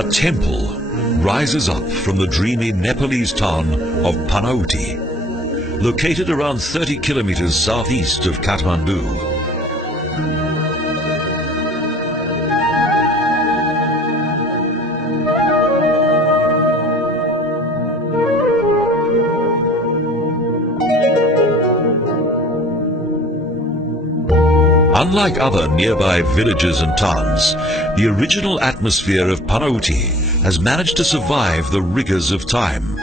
A temple rises up from the dreamy Nepalese town of Panauti, located around 30 kilometers southeast of Kathmandu. Unlike other nearby villages and towns, the original atmosphere of Panauti has managed to survive the rigors of time.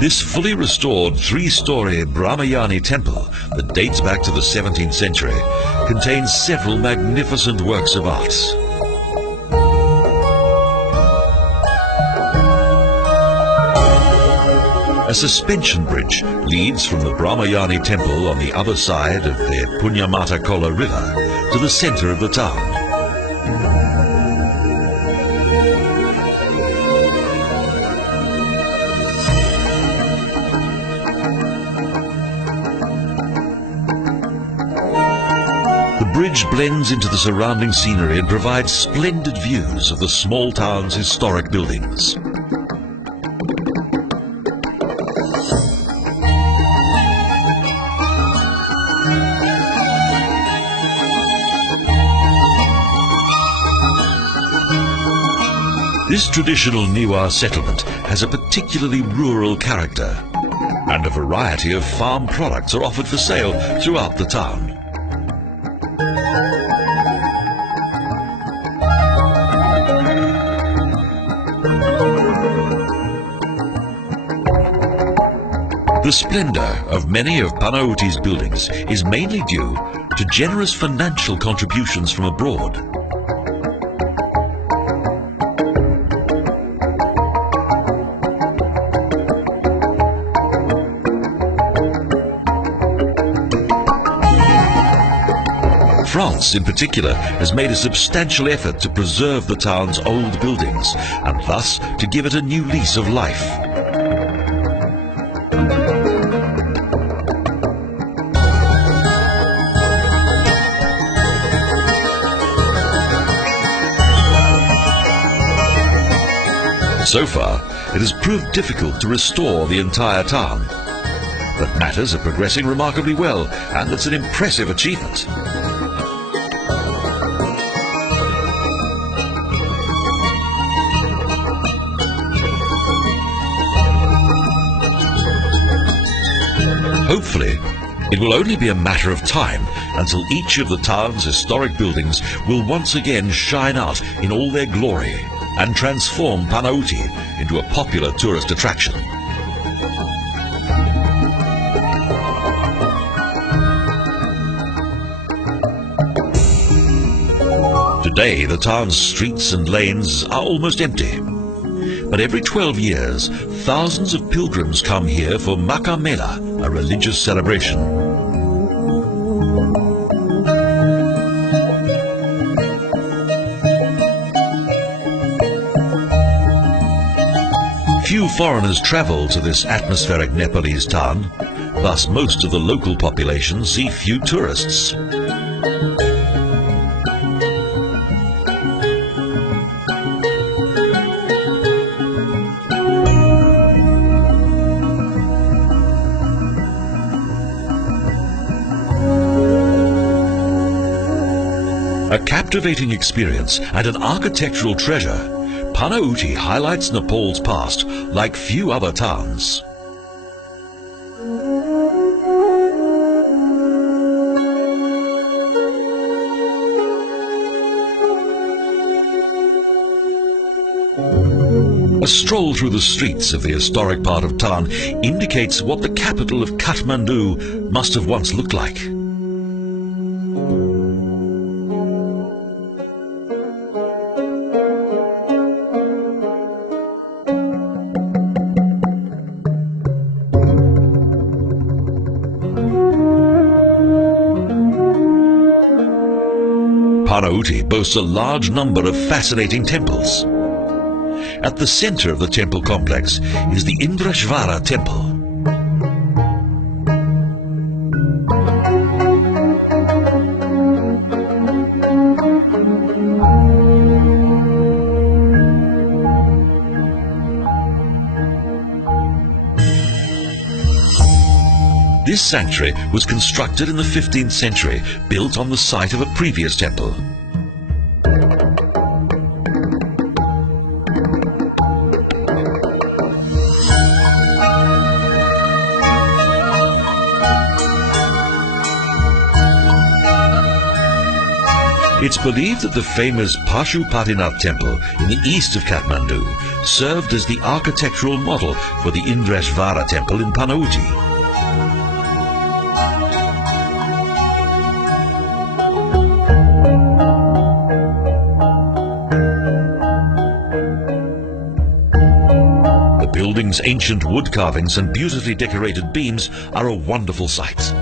This fully restored three-story Brahmayani temple that dates back to the 17th century contains several magnificent works of art. A suspension bridge leads from the Brahmayani temple on the other side of the Punyamata Kola river to the center of the town. The bridge blends into the surrounding scenery and provides splendid views of the small town's historic buildings. This traditional Niwa settlement has a particularly rural character, and a variety of farm products are offered for sale throughout the town. The splendor of many of Panauti's buildings is mainly due to generous financial contributions from abroad. France, in particular, has made a substantial effort to preserve the town's old buildings and thus to give it a new lease of life. So far, it has proved difficult to restore the entire town, but matters are progressing remarkably well, and it's an impressive achievement. Hopefully, it will only be a matter of time until each of the town's historic buildings will once again shine out in all their glory and transform Panauti into a popular tourist attraction. Today, the town's streets and lanes are almost empty. But every 12 years, thousands of pilgrims come here for Maka Mela, a religious celebration. Few foreigners travel to this atmospheric Nepalese town, thus most of the local population see few tourists. A captivating experience and an architectural treasure, Panauti highlights Nepal's past like few other towns. A stroll through the streets of the historic part of town indicates what the capital of Kathmandu must have once looked like. Panauti boasts a large number of fascinating temples. At the center of the temple complex is the Indrashvara temple. This sanctuary was constructed in the 15th century, built on the site of a previous temple. It's believed that the famous Pashupatinath temple in the east of Kathmandu served as the architectural model for the Indrashvara temple in Panauti. The building's ancient wood carvings and beautifully decorated beams are a wonderful sight.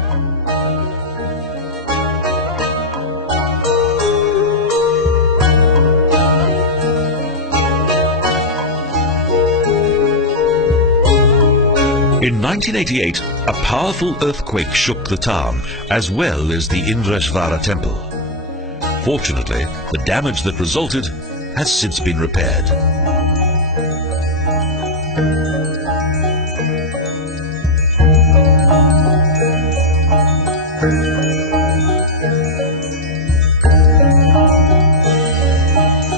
In 1988, a powerful earthquake shook the town, as well as the Indrashvara temple. Fortunately, the damage that resulted has since been repaired.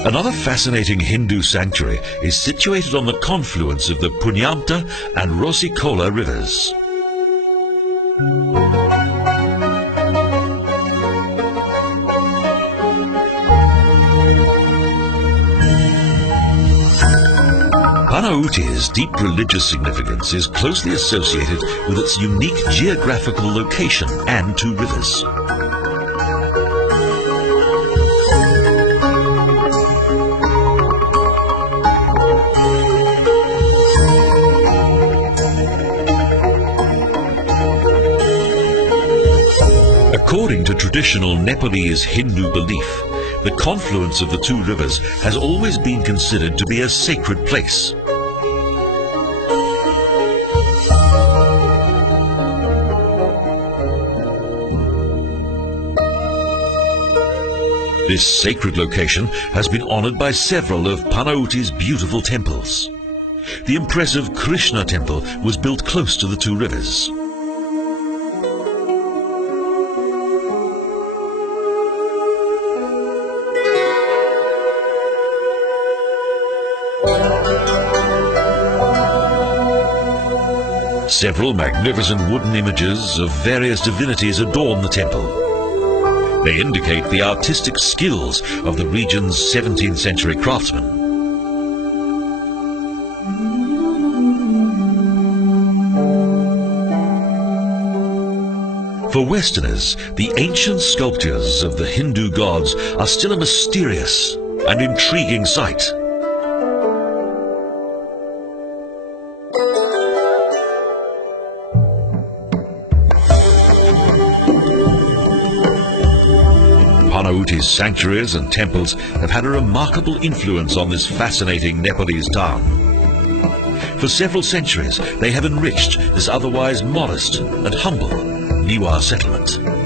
Another fascinating Hindu sanctuary is situated on the confluence of the Punyamta and Rosikola rivers. Panauti's deep religious significance is closely associated with its unique geographical location and two rivers. According to traditional Nepalese Hindu belief, the confluence of the two rivers has always been considered to be a sacred place. This sacred location has been honored by several of Panauti's beautiful temples. The impressive Krishna temple was built close to the two rivers. Several magnificent wooden images of various divinities adorn the temple. They indicate the artistic skills of the region's 17th century craftsmen. For Westerners, the ancient sculptures of the Hindu gods are still a mysterious and intriguing sight. Panauti's sanctuaries and temples have had a remarkable influence on this fascinating Nepalese town. For several centuries, they have enriched this otherwise modest and humble Niwa settlement.